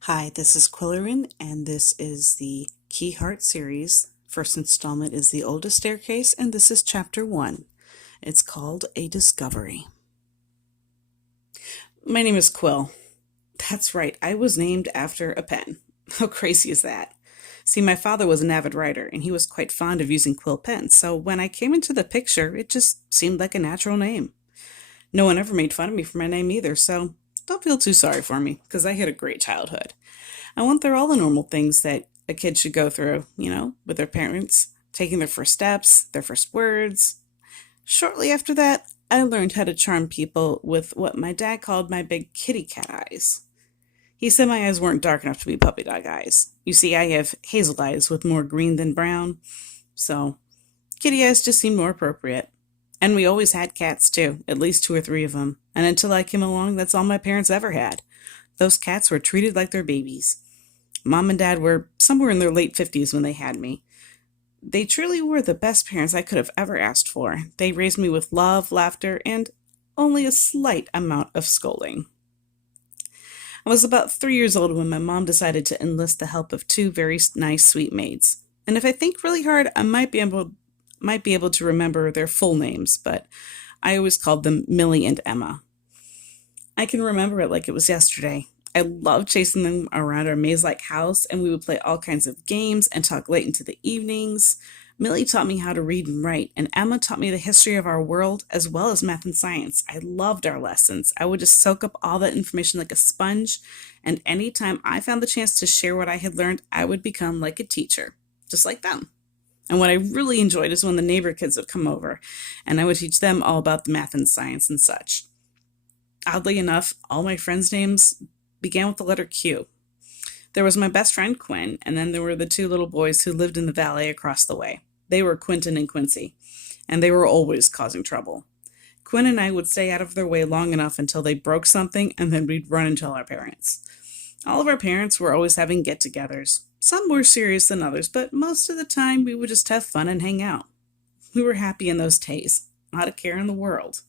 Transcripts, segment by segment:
Hi, this is Quillerin, and this is the Key Heart series. First installment is The Oldest Staircase, and this is Chapter 1. It's called A Discovery. My name is Quill. That's right, I was named after a pen. How crazy is that? See, my father was an avid writer, and he was quite fond of using quill pens, so when I came into the picture, it just seemed like a natural name. No one ever made fun of me for my name either, so don't feel too sorry for me, because I had a great childhood. I went through all the normal things that a kid should go through, with their parents, taking their first steps, their first words. Shortly after that, I learned how to charm people with what my dad called my big kitty cat eyes. He said my eyes weren't dark enough to be puppy dog eyes. You see, I have hazel eyes with more green than brown, so kitty eyes just seemed more appropriate. And we always had cats too, at least two or three of them. And until I came along, that's all my parents ever had. Those cats were treated like their babies. Mom and Dad were somewhere in their late 50s when they had me. They truly were the best parents I could have ever asked for. They raised me with love, laughter, and only a slight amount of scolding. I was about 3 years old when my mom decided to enlist the help of two very nice, sweet maids. And if I think really hard, I might be able to remember their full names, but I always called them Millie and Emma. I can remember it like it was yesterday. I loved chasing them around our maze-like house, and we would play all kinds of games and talk late into the evenings. Millie taught me how to read and write, and Emma taught me the history of our world as well as math and science. I loved our lessons. I would just soak up all that information like a sponge, and anytime I found the chance to share what I had learned, I would become like a teacher, just like them. And what I really enjoyed is when the neighbor kids would come over, and I would teach them all about the math and science and such. Oddly enough, all my friends' names began with the letter Q. There was my best friend Quinn, and then there were the two little boys who lived in the valley across the way. They were Quentin and Quincy, and they were always causing trouble. Quinn and I would stay out of their way long enough until they broke something, and then we'd run and tell our parents. All of our parents were always having get togethers. Some more serious than others, but most of the time we would just have fun and hang out. We were happy in those days, not a care in the world.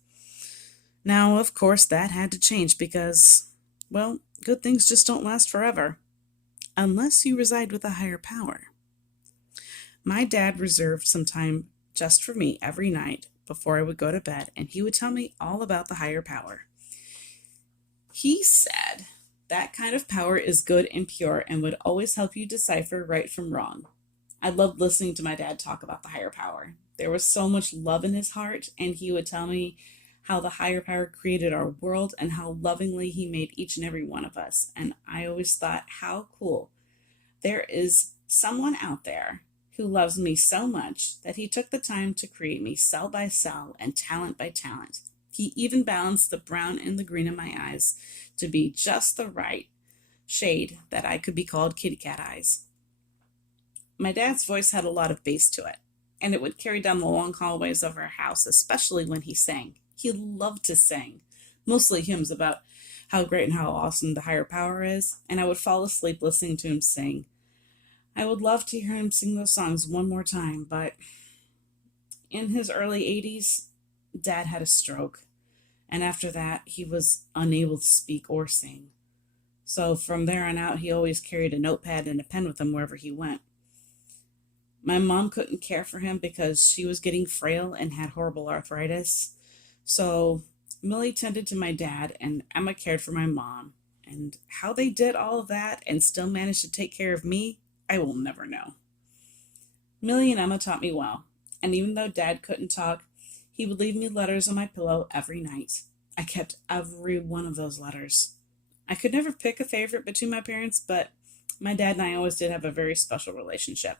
Now, of course, that had to change because, well, good things just don't last forever, unless you reside with a higher power. My dad reserved some time just for me every night before I would go to bed, and he would tell me all about the higher power. He said that kind of power is good and pure and would always help you decipher right from wrong. I loved listening to my dad talk about the higher power. There was so much love in his heart, and he would tell me how the higher power created our world and how lovingly he made each and every one of us. And I always thought, how cool. There is someone out there who loves me so much that he took the time to create me cell by cell and talent by talent. He even balanced the brown and the green in my eyes to be just the right shade that I could be called kitty cat eyes. My dad's voice had a lot of bass to it, and it would carry down the long hallways of our house, especially when he sang. He loved to sing, mostly hymns about how great and how awesome the higher power is, and I would fall asleep listening to him sing. I would love to hear him sing those songs one more time, but in his early 80s, Dad had a stroke, and after that, he was unable to speak or sing. So from there on out, he always carried a notepad and a pen with him wherever he went. My mom couldn't care for him because she was getting frail and had horrible arthritis. So Millie tended to my dad, and Emma cared for my mom. And how they did all of that and still managed to take care of me, I will never know. Millie and Emma taught me well, and even though Dad couldn't talk, he would leave me letters on my pillow every night. I kept every one of those letters. I could never pick a favorite between my parents, but my dad and I always did have a very special relationship.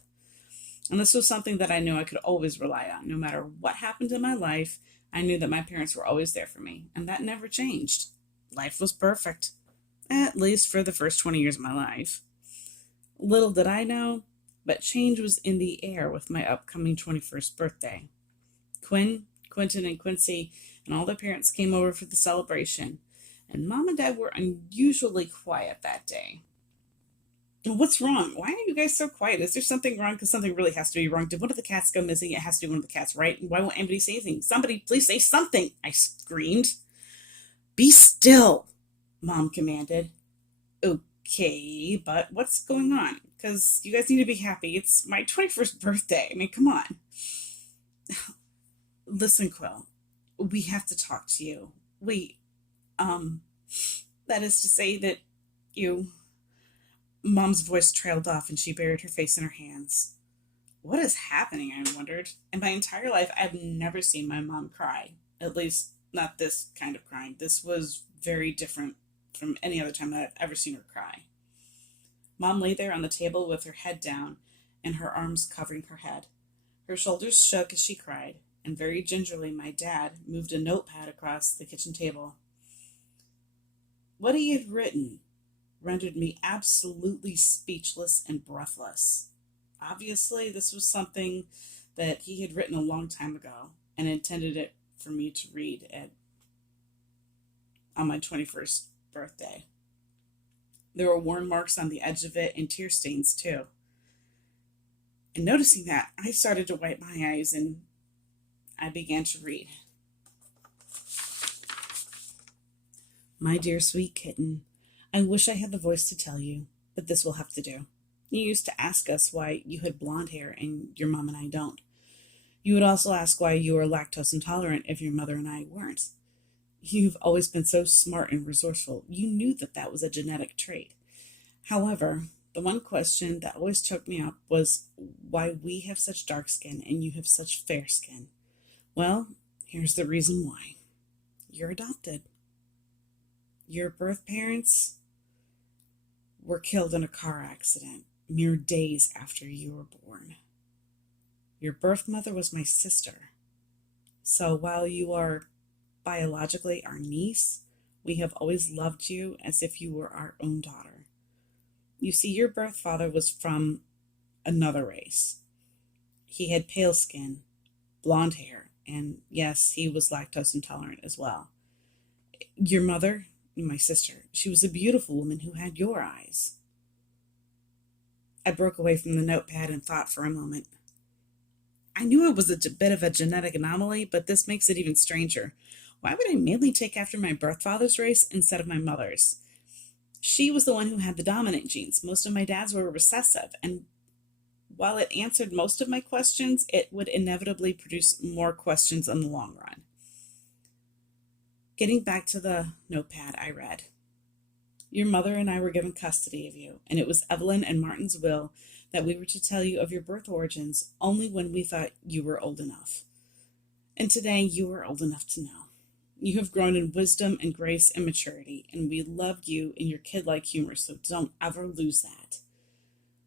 And this was something that I knew I could always rely on. No matter what happened in my life, I knew that my parents were always there for me, and that never changed. Life was perfect, at least for the first 20 years of my life. Little did I know, but change was in the air with my upcoming 21st birthday. Quentin, and Quincy, and all their parents came over for the celebration, and Mom and Dad were unusually quiet that day. What's wrong? Why are you guys so quiet? Is there something wrong? Because something really has to be wrong. Did one of the cats go missing? It has to be one of the cats, right? And why won't anybody say anything? Somebody, please say something, I screamed. Be still, Mom commanded. Okay, but what's going on? Because you guys need to be happy. It's my 21st birthday. I mean, come on. Listen, Quill, we have to talk to you. Wait, um, that is to say that you. Mom's voice trailed off and she buried her face in her hands. What is happening? I wondered. In my entire life, I've never seen my mom cry. At least, not this kind of crying. This was very different from any other time that I've ever seen her cry. Mom lay there on the table with her head down and her arms covering her head. Her shoulders shook as she cried, and very gingerly my dad moved a notepad across the kitchen table. What he had written rendered me absolutely speechless and breathless. Obviously, this was something that he had written a long time ago and intended it for me to read on my 21st birthday. There were worn marks on the edge of it and tear stains too. And noticing that, I started to wipe my eyes and I began to read. My dear sweet kitten, I wish I had the voice to tell you, but this will have to do. You used to ask us why you had blonde hair and your mom and I don't. You would also ask why you were lactose intolerant if your mother and I weren't. You've always been so smart and resourceful. You knew that that was a genetic trait. However, the one question that always choked me up was why we have such dark skin and you have such fair skin. Well, here's the reason why. You're adopted. Your birth parents were killed in a car accident mere days after you were born. Your birth mother was my sister. So while you are biologically our niece, we have always loved you as if you were our own daughter. You see, your birth father was from another race. He had pale skin, blonde hair, and yes, he was lactose intolerant as well. Your mother, my sister, she was a beautiful woman who had your eyes. I broke away from the notepad and thought for a moment. I knew it was a bit of a genetic anomaly, but this makes it even stranger. Why would I mainly take after my birth father's race instead of my mother's? She was the one who had the dominant genes. Most of my dad's were recessive, and while it answered most of my questions, it would inevitably produce more questions in the long run. Getting back to the notepad, I read, Your mother and I were given custody of you, and it was Evelyn and Martin's will that we were to tell you of your birth origins only when we thought you were old enough. And today you are old enough to know. You have grown in wisdom and grace and maturity, and we love you and your kid-like humor, so don't ever lose that.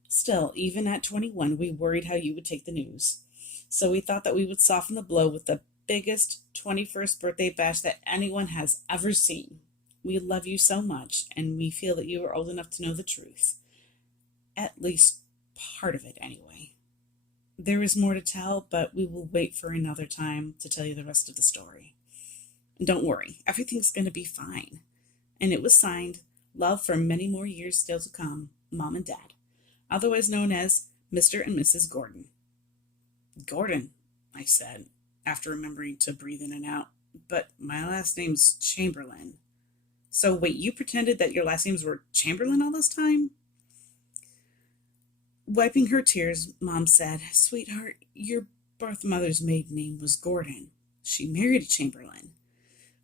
Still, even at 21, we worried how you would take the news. So we thought that we would soften the blow with the biggest 21st birthday bash that anyone has ever seen. We love you so much, and we feel that you are old enough to know the truth. At least part of it, anyway. There is more to tell, but we will wait for another time to tell you the rest of the story. And don't worry, everything's going to be fine. And it was signed, Love for Many More Years Still to Come, Mom and Dad, otherwise known as Mr. and Mrs. Gordon. Gordon, I said, after remembering to breathe in and out, but my last name's Chamberlain. So wait, you pretended that your last names were Chamberlain all this time? Wiping her tears, Mom said, Sweetheart, your birth mother's maiden name was Gordon. She married a Chamberlain.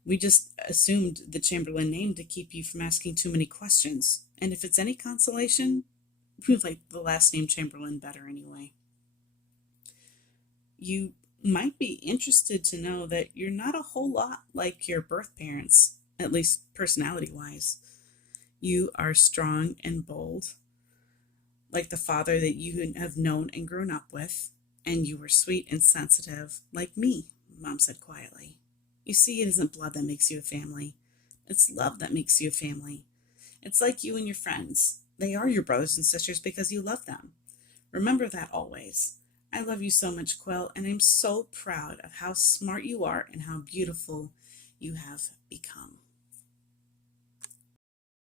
We just assumed the Chamberlain name to keep you from asking too many questions. And if it's any consolation, we like the last name Chamberlain better anyway. You might be interested to know that you're not a whole lot like your birth parents, at least personality-wise. You are strong and bold, like the father that you have known and grown up with, and you were sweet and sensitive, like me, Mom said quietly. You see, it isn't blood that makes you a family. It's love that makes you a family. It's like you and your friends. They are your brothers and sisters because you love them. Remember that always. I love you so much, Quill, and I'm so proud of how smart you are and how beautiful you have become.